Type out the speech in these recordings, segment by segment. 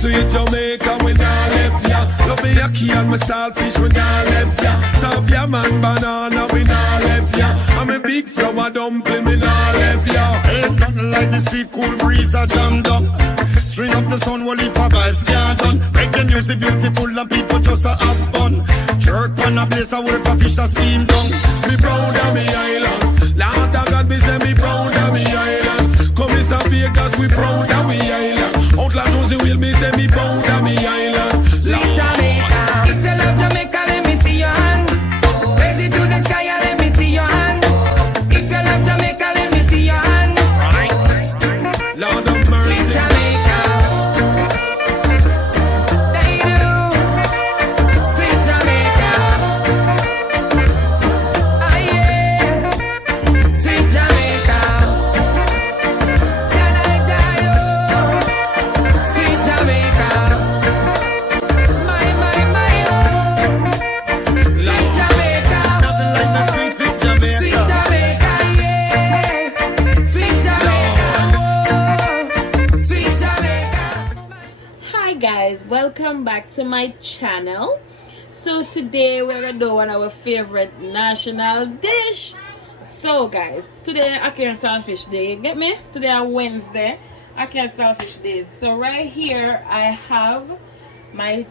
Sweet Jamaica, we nah left ya. Love me yaki and my saltfish, we nah left ya. Serve ya man banana, we nah left ya. I'm a big flour dumpling, we nah left ya. Ain't nothing like the sea cool breeze a jammed up. String up the sun, while it vibes can't done. Reggae music beautiful and people just a have fun. Jerk on a place I work a fish a steam down. Me proud of me island. Lord of God, me say me proud of me island. Come is a Vegas, we proud of me island. Outlaw Josie will me say me proud of me island. Sweet Jamaica, if you love Jamaica, let me see your hand. Raise it to the sky and let me see your hand. If you love Jamaica, let me see your hand. Lord of mercy. Sweet Jamaica, they do. Sweet Jamaica, ah yeah. Sweet Jamaica, can I die? Oh, sweet Jamaica, my oh. Sweet Jamaica, Nothing like the sweet, sweet Jamaica. sweet Jamaica, yeah. Sweet Jamaica, oh. Sweet Jamaica. Hi guys, welcome back to my channel. So today we're gonna do one of our favorite national dish. So guys, today I can't saltfish day. Get me? Today on Wednesday, I can't saltfish days. So right here I have my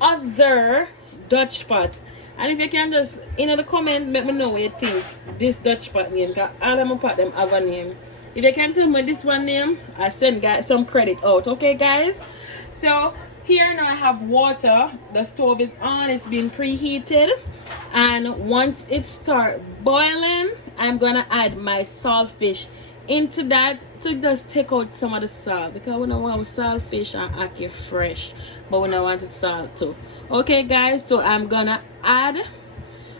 other Dutch pot. And if you can just in the comment let me know what you think this Dutch pot name, because all of my pot them have a name. If you can tell me this one name, I send guys some credit out. Okay guys? So here now I have water. The stove is on, it's been preheated, and once it starts boiling, I'm gonna add my saltfish into that to just take out some of the salt, because we don't want saltfish and ackee fresh, but we don't want it salt too. Okay guys, so I'm gonna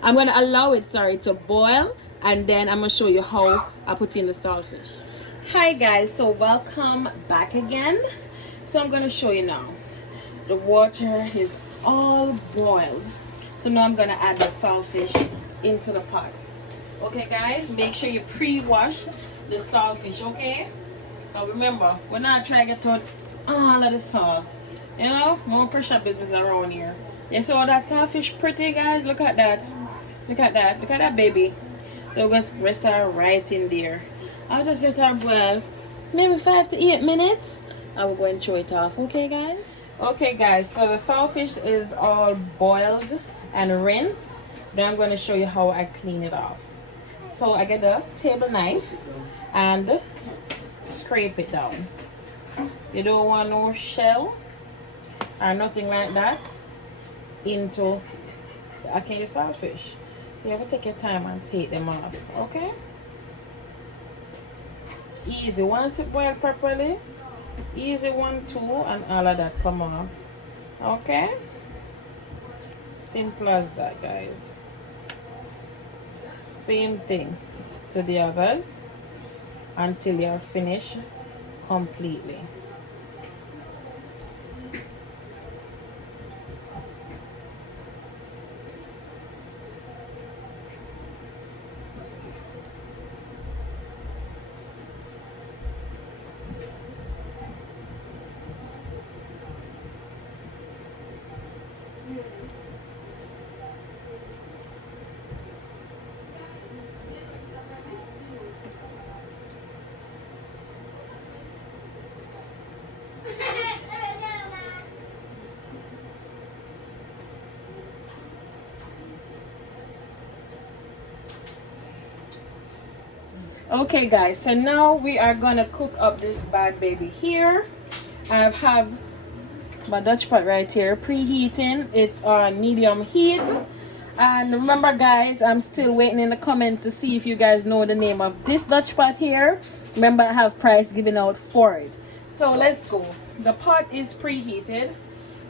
allow it to boil, and then I'm gonna show you how I put in the saltfish. Hi guys, so welcome back again. So I'm gonna show you now. The water is all boiled, so now I'm gonna add the saltfish into the pot. Okay guys, make sure you pre-wash the saltfish. Okay, now remember, we're not trying to get out all of the salt, you know, more pressure business around here. You saw that saltfish pretty guys? Look at that, look at that, look at that baby. So we're gonna rest her right in there. I'll just let her boil maybe 5 to 8 minutes, and we're going to throw it off. Okay guys? Okay guys, so the saltfish is all boiled and rinsed. Then I'm going to show you how I clean it off. So I get a table knife and scrape it down. You don't want no shell or nothing like that into the saltfish. So you have to take your time and take them off. Okay? Easy. Once it boils properly, easy 1 2 and all of that come off. Okay, simple as that guys. Same thing to the others until you're finished completely. Okay guys, so now we are gonna cook up this bad baby here. I have my Dutch pot right here preheating. It's on medium heat, and remember guys, I'm still waiting in the comments to see if you guys know the name of this Dutch pot here. Remember, I have price given out for it. So let's go. The pot is preheated,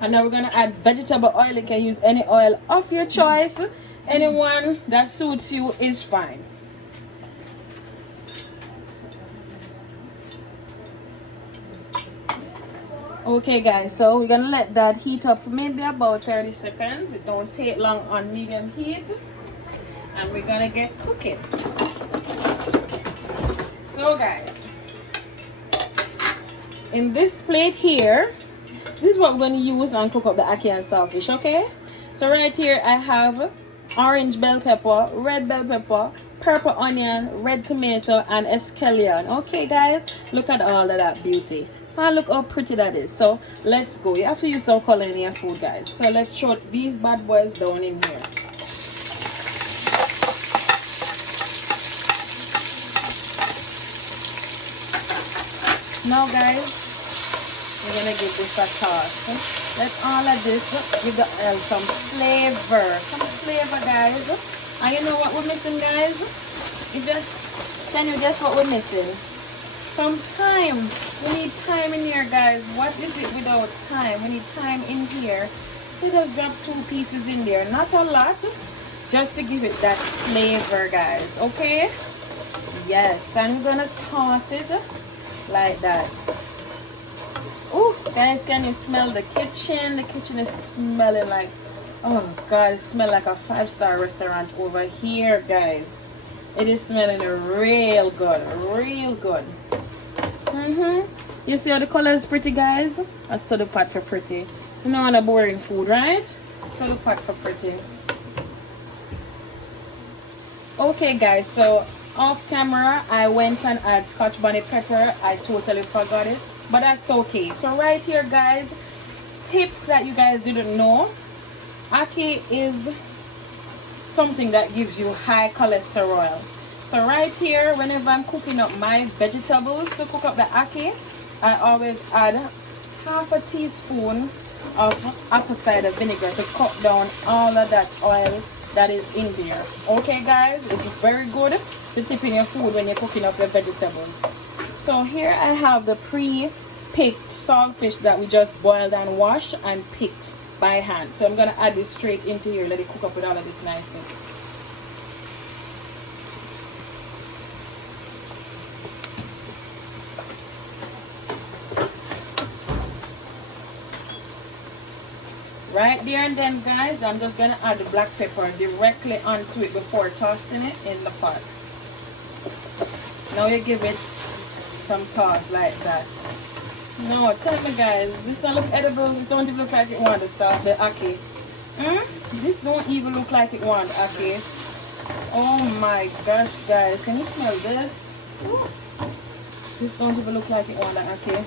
and now we're gonna add vegetable oil. You can use any oil of your choice. Anyone that suits you is fine. Okay guys, so we're gonna let that heat up for maybe about 30 seconds. It don't take long on medium heat, and we're gonna get cooking. So guys, in this plate here, this is what we're going to use and cook up the ackee and saltfish, okay? So right here I have orange bell pepper, red bell pepper, purple onion, red tomato, and escallion. Okay guys, look at all of that beauty. And look how pretty that is. So let's go. You have to use some color in your food, guys. So let's throw these bad boys down in here. Now guys, we're gonna give this a toss. Let all of this give the oil some flavor. Some flavor, guys. And you know what we're missing, guys? Can you guess what we're missing? Some time. We need time in here, guys. What is it without time? We need time in here. We just drop 2 pieces in there. Not a lot. Just to give it that flavor, guys. Okay? Yes. I'm gonna toss it like that. Oh, guys, can you smell the kitchen? The kitchen is smelling like, oh God, it smells like a 5-star restaurant over here, guys. It is smelling real good, real good. You see how the color is pretty, guys? I saw the pot for pretty. You know, on a boring food, right? So the pot for pretty. Okay, guys, so off camera I went and add Scotch bonnet pepper. I totally forgot it, but that's okay. So right here, guys, tip that you guys didn't know, ackee is something that gives you high cholesterol. So right here, whenever I'm cooking up my vegetables to cook up the ackee, I always add half a teaspoon of apple cider vinegar to cut down all of that oil that is in there. Okay guys, it's very good to tip in your food when you're cooking up your vegetables. So here I have the pre-picked saltfish that we just boiled and washed and picked by hand. So I'm going to add this straight into here, let it cook up with all of this niceness. Right there and then, guys, I'm just going to add the black pepper directly onto it before tossing it in the pot. Now you give it some toss like that. No, tell me, guys, this don't look edible. This don't even look like it wants to start the ackee. This don't even look like it wants ackee. Oh my gosh, guys, can you smell this? This don't even look like it wants the ackee.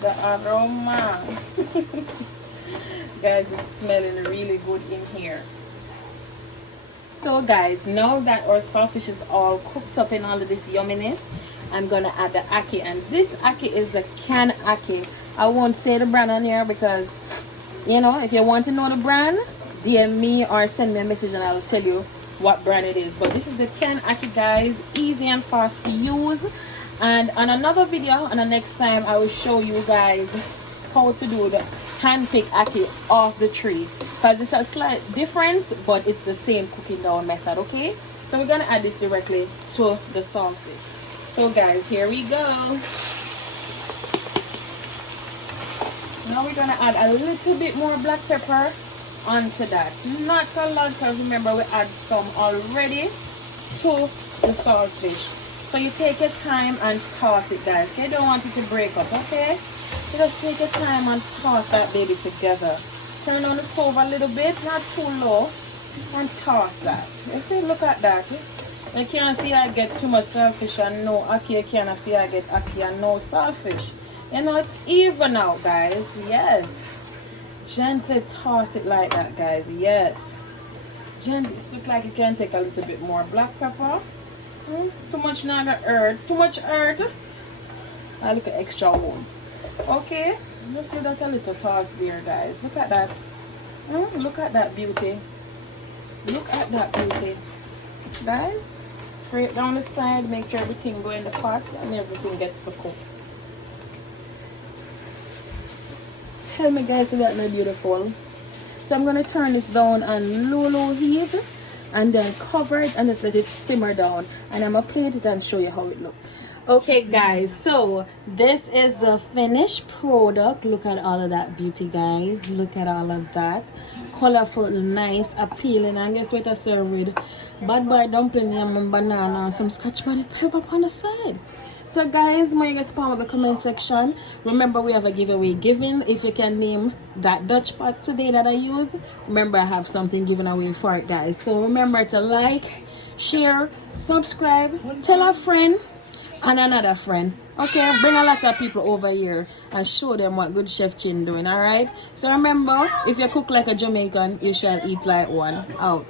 The aroma. Guys, it's smelling really good in here. So guys, now that our saltfish is all cooked up in all of this yumminess, I'm gonna add the ackee, and this ackee is the canned ackee. I won't say the brand on here because, you know, if you want to know the brand, DM me or send me a message and I'll tell you what brand it is. But this is the canned ackee, guys. Easy and fast to use. And on another video, on the next time, I will show you guys how to do the hand-picked ackee off the tree. Because it's a slight difference, but it's the same cooking down method, okay? So we're going to add this directly to the saltfish. So guys, here we go. Now we're going to add a little bit more black pepper onto that. Not a lot, because remember we add some already to the saltfish. So you take your time and toss it, guys. You don't want it to break up, okay? So just take your time and toss that baby together. Turn on the stove a little bit, not too low, and toss that. You see, look at that. You can't see I get too much saltfish and no ackee. You can't see I get ackee and no saltfish. You know, it's even out, guys. Yes. Gently toss it like that, guys. Yes. Gently. It looks like you can take a little bit more black pepper. Too much not the earth. Too much earth. I look at extra wound. Okay. Just give that a little toss there, guys. Look at that. Look at that beauty. Look at that beauty. Guys, straight down the side. Make sure everything go in the pot and everything gets to cook. Tell me, guys, is that not beautiful? So I'm going to turn this down on low heat. And then cover it and just let it simmer down. And I'm going to plate it and show you how it looks. Okay guys, so this is the finished product. Look at all of that beauty, guys. Look at all of that. Colorful, nice, appealing. And guess what I serve with? Bad boy dumpling and banana and some scotch bonnet pepper on the side. So guys, when you guys comment in the comment section, remember we have a giveaway given. If you can name that Dutch pot today that I use, remember I have something given away for it, guys. So remember to like, share, subscribe, tell a friend and another friend. Okay, bring a lot of people over here and show them what good Chef Chin doing. All right, so remember, if you cook like a Jamaican, you shall eat like one. Out.